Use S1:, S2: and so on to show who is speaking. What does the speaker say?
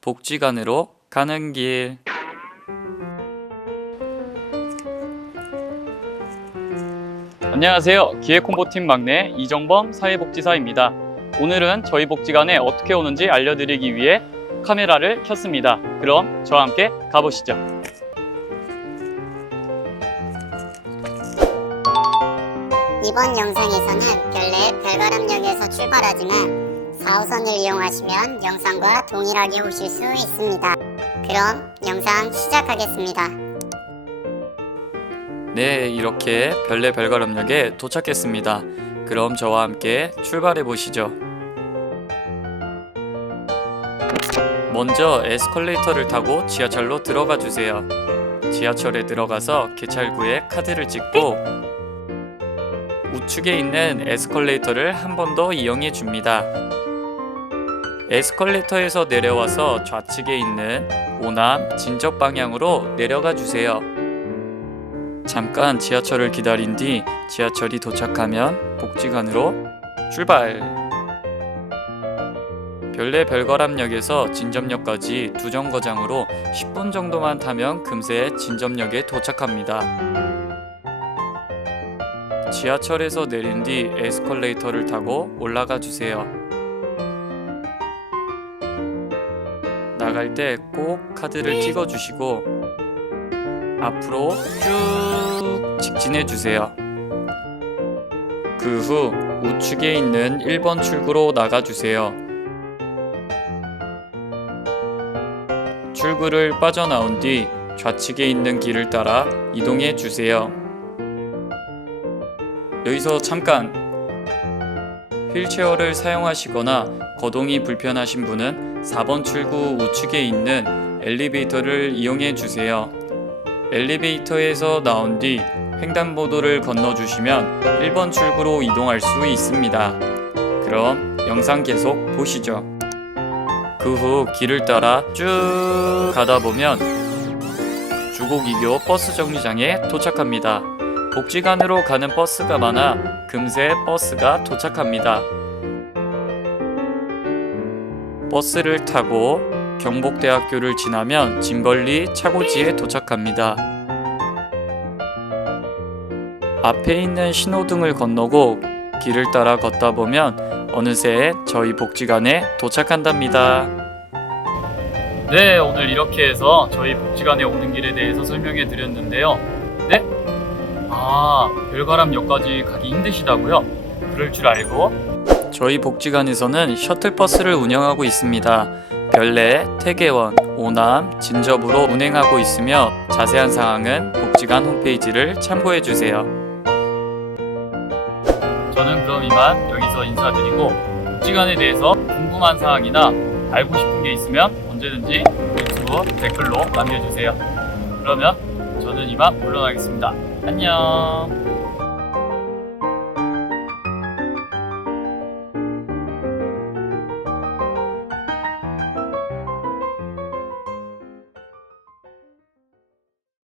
S1: 복지관으로 가는 길. 안녕하세요. 기획홍보팀 막내 이정범 사회복지사입니다. 오늘은 저희 복지관에 어떻게 오는지 알려드리기 위해 카메라를 켰습니다. 그럼 저와 함께 가보시죠.
S2: 이번 영상에서는 별내 별바람역에서 출발하지만 4호선을 이용하시면 영상과 동일하게 오실 수 있습니다. 그럼 영상 시작하겠습니다.
S1: 네, 이렇게 별내 별가람역에 도착했습니다. 그럼 저와 함께 출발해 보시죠. 먼저 에스컬레이터를 타고 지하철로 들어가 주세요. 지하철에 들어가서 개찰구에 카드를 찍고 우측에 있는 에스컬레이터를 한 번 더 이용해 줍니다. 에스컬레이터에서 내려와서 좌측에 있는 오남 진적 방향으로 내려가 주세요. 잠깐 지하철을 기다린 뒤 지하철이 도착하면 복지관으로 출발. 별내 별거람역에서 진점역까지 두 정거장으로 10분 정도만 타면 금세 진점역에 도착합니다. 지하철에서 내린 뒤 에스컬레이터를 타고 올라가 주세요. 나갈 때 꼭 카드를 찍어 주시고 앞으로 쭉 직진해 주세요. 그 후 우측에 있는 1번 출구로 나가 주세요. 출구를 빠져나온 뒤 좌측에 있는 길을 따라 이동해 주세요. 여기서 잠깐 휠체어를 사용하시거나 거동이 불편하신 분은 4번 출구 우측에 있는 엘리베이터를 이용해 주세요. 엘리베이터에서 나온 뒤 횡단보도를 건너주시면 1번 출구로 이동할 수 있습니다. 그럼 영상 계속 보시죠. 그 후 길을 따라 쭉 가다 보면 주곡이교 버스 정류장에 도착합니다. 복지관으로 가는 버스가 많아 금세 버스가 도착합니다. 버스를 타고 경복대학교를 지나면 짐벌리 차고지에 도착합니다. 앞에 있는 신호등을 건너고 길을 따라 걷다 보면 어느새 저희 복지관에 도착한답니다. 네, 오늘 이렇게 해서 저희 복지관에 오는 길에 대해서 설명해 드렸는데요. 네? 아, 별바람역까지 가기 힘드시다고요? 그럴 줄 알고 저희 복지관에서는 셔틀버스를 운영하고 있습니다. 별내, 태계원, 오남, 진접으로 운행하고 있으며 자세한 사항은 복지관 홈페이지를 참고해 주세요. 저는 그럼 이만 여기서 인사드리고 복지관에 대해서 궁금한 사항이나 알고 싶은 게 있으면 언제든지 유튜브 댓글로 남겨주세요. 그러면 저는 이만 물러나겠습니다. 안녕.